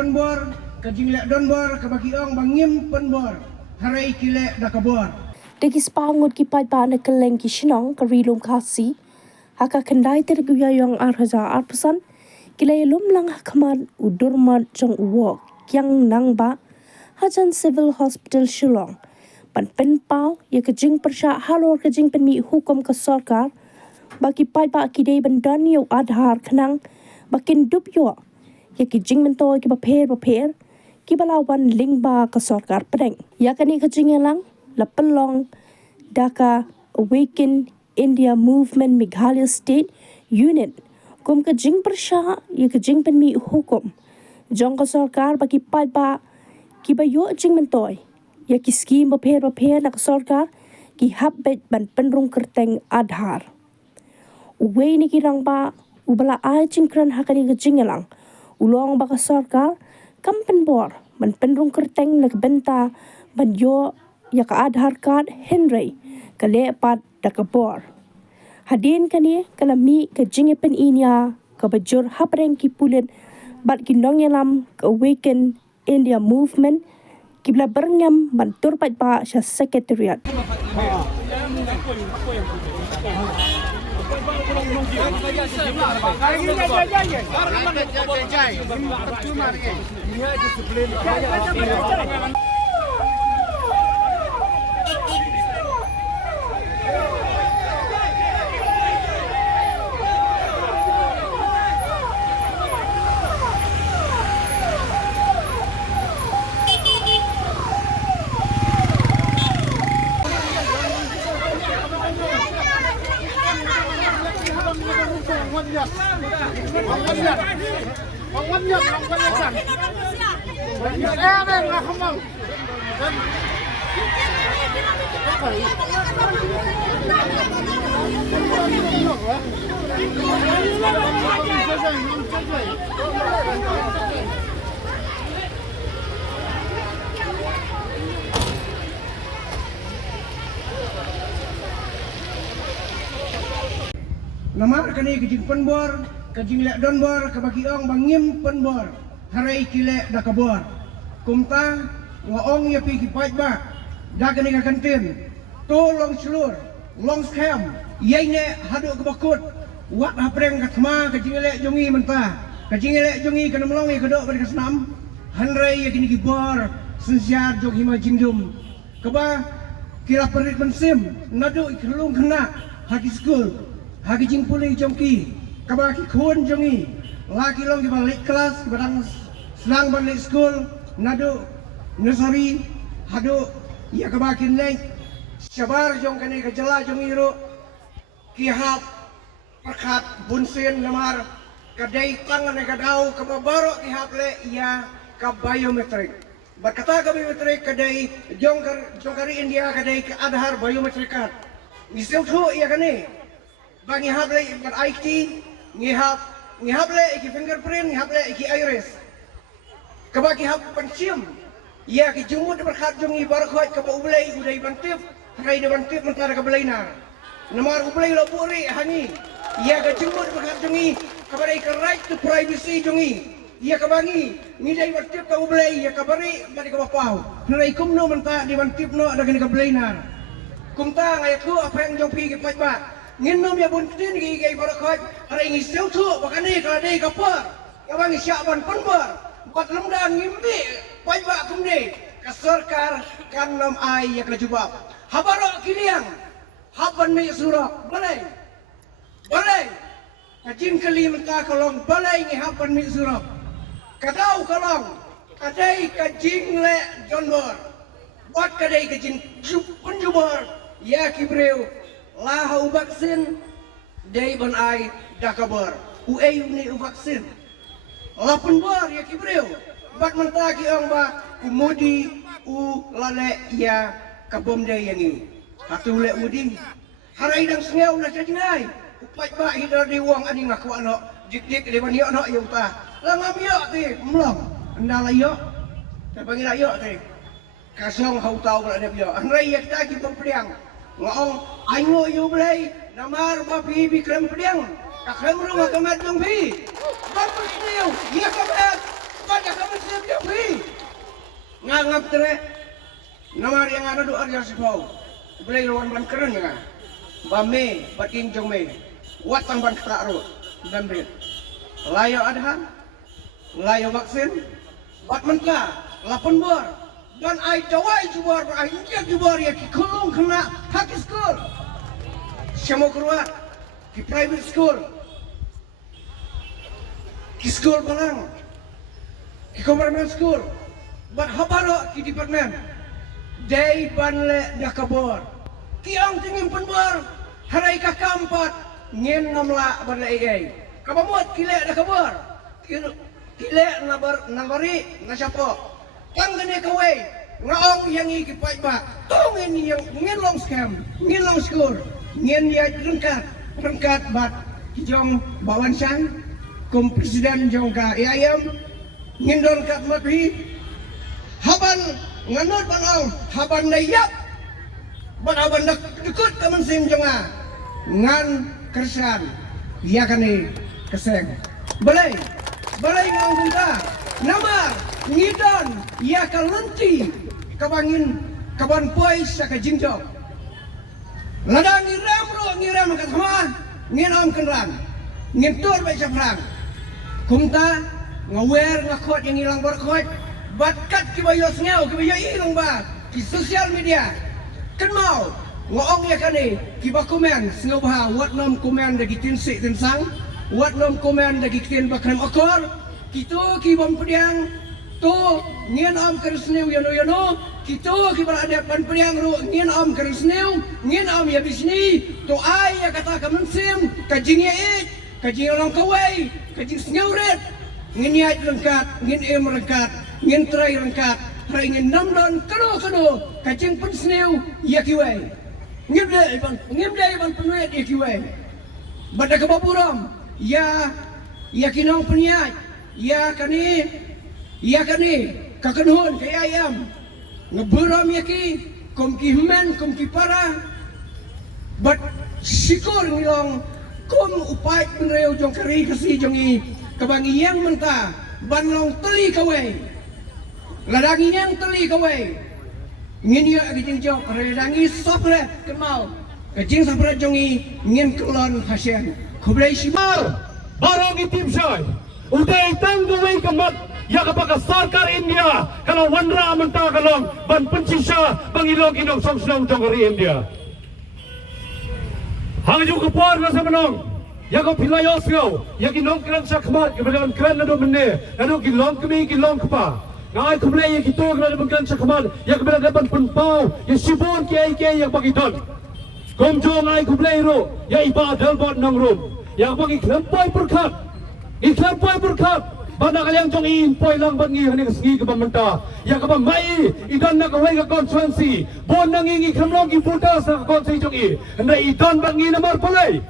penbor, kajing lek donbor, kabakiong bangim penbor. Harai kilek dakabor. Degi spangut ki pai pa na keleng ki shinong ka rilum kasi. Haka kendai terguya yang arpesan. Kilai lum lang hakaman udurmat jong uwok yang nang ba. Hajan Civil Hospital Shillong. Pan pen pau ya kajing persya halor kajing penmi hukum ke sarkar. Bagi pai pa kidei bandan yo adhar kenang. Bakin dup yo. Ya kajing mentoy ki baper. Ki balawan lingba ke sarkar pedeng. Ya kani kajing lang. Lapelong Dhaka Awaken India Movement Meghalaya State Unit kum ka jing persya ya ka jing penmi hukum jong ka sarkar bagi pai ba ki ba yo jing mentoy ya ki skim baper na ka sarkar ki habbet ban penrung kerteng adhar uwe ni ki rang ba ubala ai jing kran hakani ka jing lang ulong ba ka sarkar kampen bor ban penrung kerteng na benta ban yo ya ka Aadhaar card Henry ka lepat da ka bor. Hadin kani kalami ka jingepen inya ka bajur hapreng ki pulit bat kinong yalam ka Awaken India Movement kibla berngam bantur pat pa sa secretariat. Namar kani kajing penbor, kajing lek donbor, kabakiong bangim penbor. Harai kilek dakabor. Kumta ngaong ya pi kipai ba. Da kani ka kantin. To long slur, long scam. Yai ne hadu ke bakut. Wat hapreng katma kajing lek jongi mentah. Kajing lek jongi kana melongi kedok pada kesenam. Hanrai ya kini kibor sensiar jong hima jingdum. Keba kira perit bensim nadu ikelung kena haki school. Hagi jing pulih jongki, kabaki kun jongi, laki long kita balik kelas, barang selang balik school, nado nursery, hado ya kabaki naik, sabar jong kene kejala jongi ro, kihap perkat bunsin namar, kadai tangan kadau kababaro kihap le ya kabayometrik. Berkata biometrik kadai jongkari India kadai ke Aadhaar biometrik card. Misal tu ya kene. Bang ngihap le ikat IT, ngihap le iki fingerprint, ngihap le iki iris. Kabak ngihap pencium, ya ki jumut berkat jungi barcode kaba ublay udai bantip, hakai de bantip mentara kabelai nar. Namar ublay lo puri hani, ya ka jumut berkat jungi kabari ka right to privacy jungi. Ya kabangi, midai bantip ka ublay, ya kabari bari ka bapau. Narai kumno menta di bantip no ada kini kabelai nar. Kumta ngayat lu apa yang jong pi kipat ba. Nginom ya buntin gi gai barakot hari ngi seu tu bakani kala dei kapar kabang syaban penbar buat lemdan ngimbi pai ba kumne ka sarkar kan nom ai ya kala jubab habaro kiliang haban mi surak balai kajin kali menta kolong balai ngi haban mi surak kadau kolong kadai kajing le jonbor buat kadai kajin penjubor ya kibreu lah vaksin day ban ai dakabar uai ni vaksin lapun bar ya kibreu bat mentaki ang ba kumudi u lale ya kabom day yangi hatu le mudi harai dang sngeu na jadinai upai ba hidar di uang ani ngaku ano dik de ban yo no yo ta langam yo ti mlong ndala yo ta panggil yo ti kasong hau tau ba de yo anrai ya ta ki pempriang ngaong ayo yo blay namar ba pi bi krem priang ka krem ro ka mat dong pi ba pu niu ya ka ba ada kamu siap dia pi. Ngangap tere. Namar yang ada doa dia sepau. Beli luar ban keren ya. Bame batin jong me. Watang ban karo. Bambrit. Layo adhan. Layo vaksin. Bat mentah. 8 bor. Dan ai jawai jubor ai injak jubor ya ki kolong kena hak school. Siamo keluar ki private school. Ki school balang. Ki government school. Bat habaro ki department. Day banle dakabor. Ki ang tingin penbor. Harai ka kampat ngin namla banle ai. Kabamot kile dakabor. Kile nabari nasyapo. Kang gani kaway, ngaong yang ikipat ba, tongin yang ngilong scam, ngilong skor, ngin ya rengkat bat, jong bawan sang, kum presiden jong ka iayam, ngindon kat mati, haban nganut bangong, haban nayap, bat haban dekut kaman sim jonga, ngan kersan, ya kani keseng, balai ngaong kunta, namar, ngidon, ya kalenti, kabangin, kaban poy sa kajingjok. Ladang ngiram katama, ngiram kenran, ngintur baik sabrang. Kumta, ngawer ngakot yang hilang berkot, batkat kibayos ngau, kibayo ilong ba, di sosial media. Kan mau, ngoong ya kani, kiba komen, sengau bah, wat nom komen dagi tinsik tinsang, wat nom komen dagi tin bakram okor, kito kibam pediang, to ngien am keresneu yano kito kibarada pan priang ru ngien am keresneu ngien am ya bisni to ai ya kata kamensim kajing ya it kajing orang kawai kajing sneuret ngien ya rengkat ngien em rengkat ngien trai rengkat rai ngien namdon kado kajing pen sneu ya kiwai ngiem dai ban penuet ya kiwai bada kabapuram ya kinong peniat ya kani kakenhon kay ayam ngeburam yaki kom ki men kom ki para but sikur ngilong kom upai penreu jong kari kasi jongi kabangi yang menta banlong teli kawai ladangi yang teli kawai ngin ya gijing jok ladangi sopret kemau kajing sopret jongi ngin kelon hasyen kublai simar barang itim syai uday tanggawai kemat ya kapag sarkar India kalau wanra mentah kalong ban pensisa bangilong inong song jongari India hang ju kapor na sa manong ya ko pilayos ngau ya kinong kran sakmat kemudian kran na do menne ano kilong kami kilong kapa ngai kumlay ya kito kran kran sakmat ya kemudian ban penpau ya sibon kiai yang pagiton komjo ngai kumlay ro ya ibadal bot nang rum ya pagi klampai berkat pada kalian jong impoi lang bangi hani kasgi ke pamenta ya ke pamai idan na kawai ke konstituensi bon nangingi kamlong ki futa sa konstituensi jong i na idan bangi nomor palai